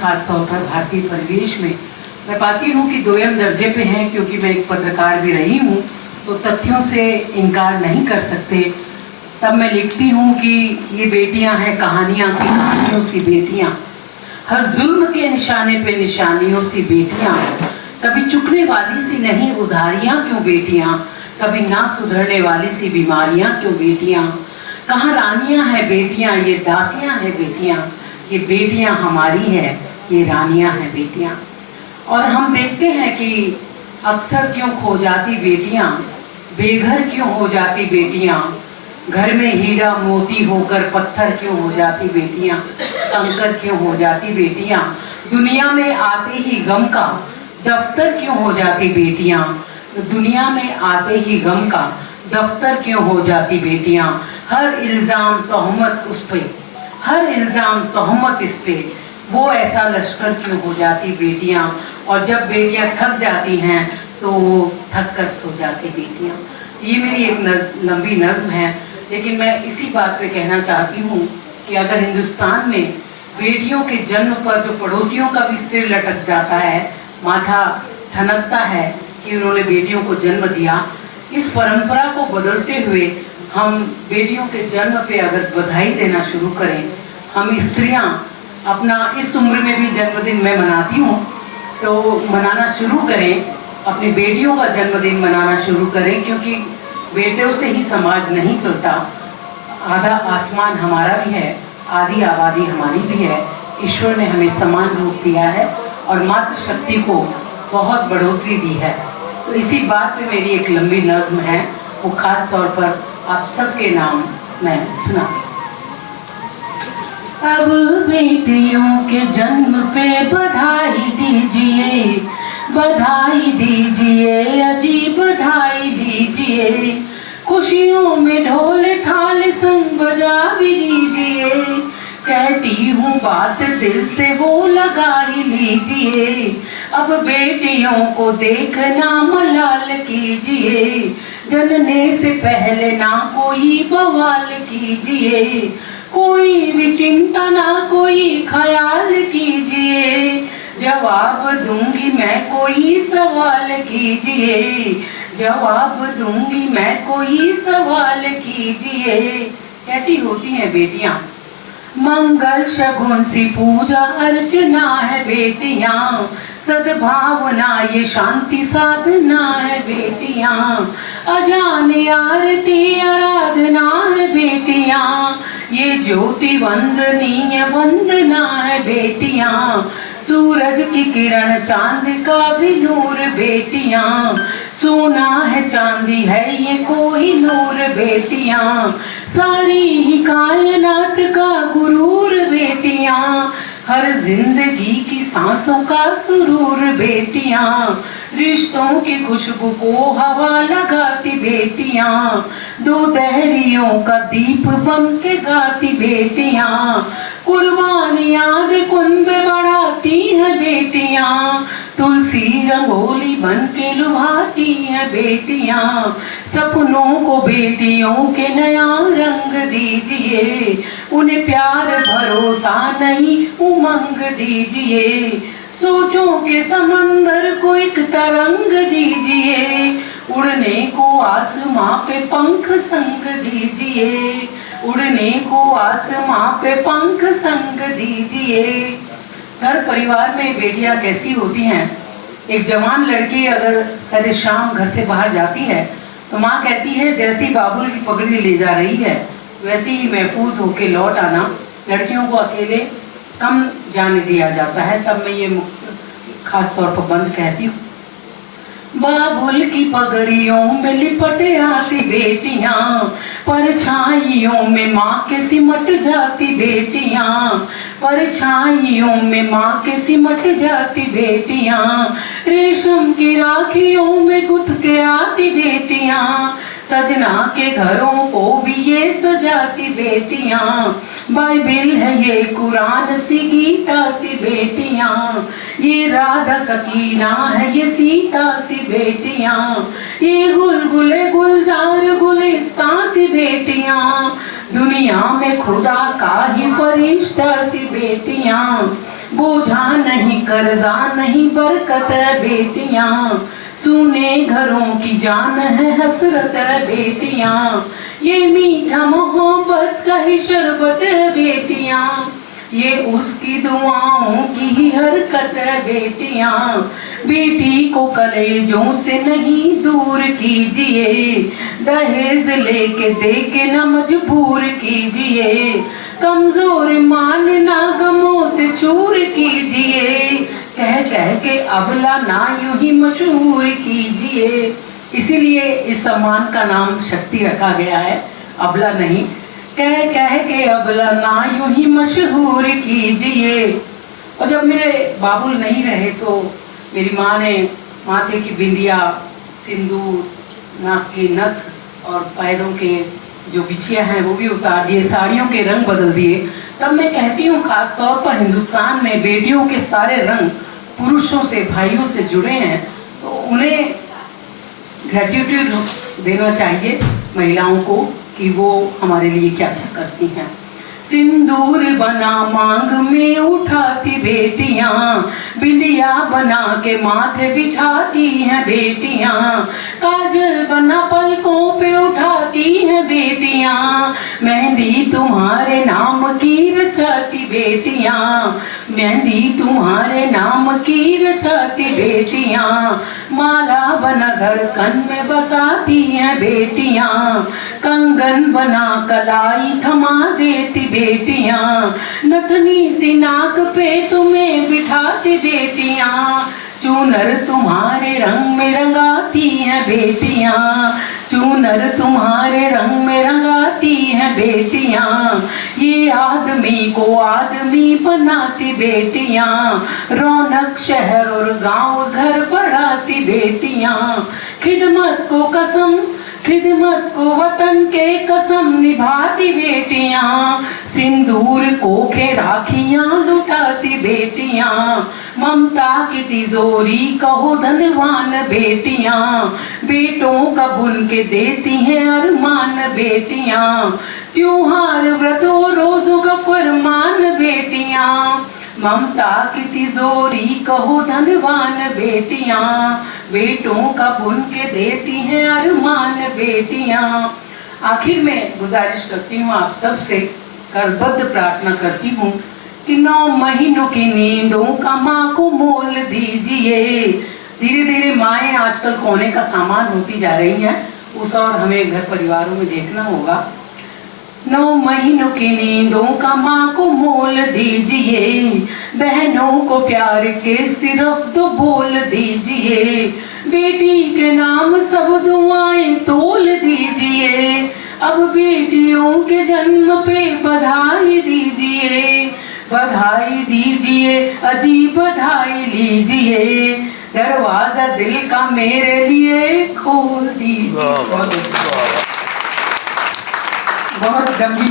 खास तौर पर भारतीय परिवेश में मैं पाती हूँ कि दोयम दर्जे पे हैं, क्योंकि मैं एक पत्रकार भी रही हूँ तो तथ्यों से इनकार नहीं कर सकते। तब मैं लिखती हूँ कि ये बेटियाँ हैं कहानियाँ की कहानियों सी बेटियाँ, हर जुल्म के निशाने पे निशानियों सी बेटियाँ, कभी चुकने वाली सी नहीं उधारियाँ क्यों बेटियाँ, कभी ना सुधरने वाली सी बीमारियाँ क्यों बेटियाँ। कहाँ रानियाँ हैं बेटियाँ, ये दासियाँ हैं बेटियाँ, ये बेटियाँ हमारी है, ये रानियाँ हैं बेटियाँ। और हम देखते हैं कि अक्सर क्यों खो जाती बेटियाँ, बेघर क्यों हो जाती बेटियाँ, घर में हीरा मोती होकर पत्थर क्यों हो जाती बेटियाँ, कंकर क्यों हो जाती बेटियाँ, दुनिया में आते ही गम का दफ्तर क्यों हो जाती बेटियाँ, दुनिया में आते ही गम का दफ्तर क्यों हो जाती बेटियाँ। हर इल्ज़ाम तोहमत उस पे, हर इल्ज़ाम तोहमत इस पे, वो ऐसा लश्कर क्यों हो जाती बेटियाँ। और जब बेटियाँ थक जाती हैं तो वो थक कर सो जाती बेटियाँ। ये मेरी एक लंबी नज़्म है, लेकिन मैं इसी बात पे कहना चाहती हूँ कि अगर हिंदुस्तान में बेटियों के जन्म पर जो पड़ोसियों का भी सिर लटक जाता है, माथा ठनकता है कि उन्होंने बेटियों को जन्म दिया, इस परंपरा को बदलते हुए हम बेटियों के जन्म पे अगर बधाई देना शुरू करें, हम स्त्रियां अपना इस उम्र में भी जन्मदिन मैं मनाती हूँ तो मनाना शुरू करें, अपनी बेटियों का जन्मदिन मनाना शुरू करें, क्योंकि बेटों से ही समाज नहीं चलता। आधा आसमान हमारा भी है, आधी आबादी हमारी भी है। ईश्वर ने हमें समान रूप दिया है और मातृ शक्ति को बहुत बढ़ोतरी दी है। तो इसी बात पे मेरी एक लंबी नज़्म है, वो खास तौर पर आप सबके नाम मैं सुनाती हूँ। अब बेटियों के जन्म पे बधाई दीजिए, बधाई दीजिए, अजीब बधाई दीजिए, खुशियों में ढोल थाल संग बजा भी दीजिए, कहती हूँ बात दिल से वो लगा ही लीजिए। अब बेटियों को देखना मलाल कीजिए, जनने से पहले ना कोई बवाल कीजिए, कोई भी चिंता ना कोई ख्याल कीजिए, जवाब दूंगी मैं कोई सवाल कीजिए, जवाब दूंगी मैं कोई सवाल कीजिए। कैसी होती हैं बेटियां? मंगल शगुन सी पूजा अर्चना है बेटियां, सद्भावना ये शांति साधना है बेटियां, अजान आरती आराधना है बेटियां, ये ज्योति वंदनीय वंदना है बेटियां, सूरज की किरण चांद का भी नूर बेटियां, सोना है चांदी है ये कोई नूर बेटियां, सारी ही कायनात का गुरूर बेटियां, हर जिंदगी की सांसों का सुरूर बेटियां, रिश्तों की खुशबू को हवा लगाती बेटियां, दो दहरियों का दीप बन के गाती बेटियां, कुर्बानियां दे कुंभ बढ़ाती हैं बेटियां, तुलसी रंगोली बन के लुभाती हैं बेटियां, सपनों को बेटियों के नया रंग दीजिए, उन्हें प्यार भरोसा नहीं उमंग दीजिए, सोचों के समंदर को एक तरंग दीजिए, उड़ने को आसमां पे पंख संग दीजिए, उड़ने को आसमां पे पंख संग दीजिए। घर परिवार में बेटियां कैसी होती हैं? एक जवान लड़की अगर सरे शाम घर से बाहर जाती है तो माँ कहती है जैसी बाबुल की पगड़ी ले जा रही है वैसे ही महफूज होके लौट आना, लड़कियों को अकेले कम जाने दिया जाता है। तब मैं ये खास तौर पर बंद कहती हूँ। बाबुल की पगड़ियों में लिपट आती बेटियां, परछाइयों में माँ के सिमट जाती बेटियां, परछाइयों में माँ के सिमट जाती बेटियां, रेशम की राखियों में गुथ के आती बेटियां, सजना के घरों को भी ये सजाती बेटियां, बाइबिल है ये कुरान सी गीता सी बेटियां, ये राधा सकीना है ये सीता सी बेटियां, ये गुलगुले गुलजार गुलिस्तां सी बेटियां, दुनिया में खुदा का ही फरिश्ता सी बेटियां, बोझा नहीं कर्जा नहीं बरकत है बेटियां, सूने घरों की जान है हसरत है बेटियां, ये मीठा मोहब्बत का ही शरबत है बेटियां, ये उसकी दुआओं की ही हरकत है बेटियां, बेटी को कलेजों से नहीं दूर कीजिए, दहेज लेके दे के न मजबूर कीजिए, कमजोर मानना गमों से चूर कीजिए, कह कह के अबला ना यूं ही मशहूर कीजिए। इसीलिए इस सम्मान का नाम शक्ति रखा गया है, अबला नहीं। कह कह के अबला ना यूं ही मशहूर कीजिए। और जब मेरे बाबुल नहीं रहे तो मेरी माँ ने माथे की बिंदिया, सिंदूर, नाक की नथ और पैरों के जो बिछिया हैं वो भी उतार दिए, साड़ियों के रंग बदल दिए। तब मैं कहती हूँ खास तौर पर हिंदुस्तान में बेटियों के सारे रंग पुरुषों से, भाइयों से जुड़े हैं, तो उन्हें ग्रेटिट्यूड देना चाहिए महिलाओं को कि वो हमारे लिए क्या क्या करती हैं। सिंदूर बना मांग में उठाती बेटियां, बिंदिया बना के माथे बिठाती हैं बेटियां, काजल बना पलकों पे उठाती हैं बेटियां, मेहंदी तुम्हारे नाम की रचाती बेटियां, मेहंदी तुम्हारे नाम की रचाती बेटियां, माला बना धड़कन में बसाती हैं बेटियां, कंगन बना कलाई थमा देती बेटियां, नथनी सी नाक पे तुम्हें बिठाती बेटियां, चूनर तुम्हारे रंग में रंगाती हैं बेटियां, चूनर तुम्हारे रंग में रंगाती हैं बेटियां, ये आदमी को आदमी बनाती बेटियां, रौनक शहर और गांव घर बढ़ाती बेटियां, खिदमत को कसम, खिदमत को वतन के कसम निभाती बेटियां, सिंदूर कोखे राखियां लुटाती बेटियां, ममता की तिजोरी कहो धनवान बेटियां, बेटों का बुन के देती हैं अरमान बेटियां, त्योहार व्रत और रोजों का फरमान बेटियां, ममता की तिजोरी कहो धनवान बेटियां, बेटों का बुन के देती हैं अरमान बेटियां। आखिर में गुजारिश करती हूँ आप सब से, करबद्ध प्रार्थना करती हूँ कि 9 महीनों की नींदों का माँ को मोल दीजिए। धीरे धीरे माएँ आजकल कोने का सामान होती जा रही हैं, उस और हमें घर परिवारों में देखना होगा। 9 महीनों की नींदों का माँ को मोल दीजिए, बहनों को प्यार के सिर्फ 2 बोल दीजिए, बेटी के नाम सब दुआएं तोल दीजिए, अब बेटियों के जन्म पे बधाई दीजिए, बधाई दीजिए, अजीब बधाई लीजिए, दरवाजा दिल का मेरे लिए खोल दीजिए। बहुत गंभीर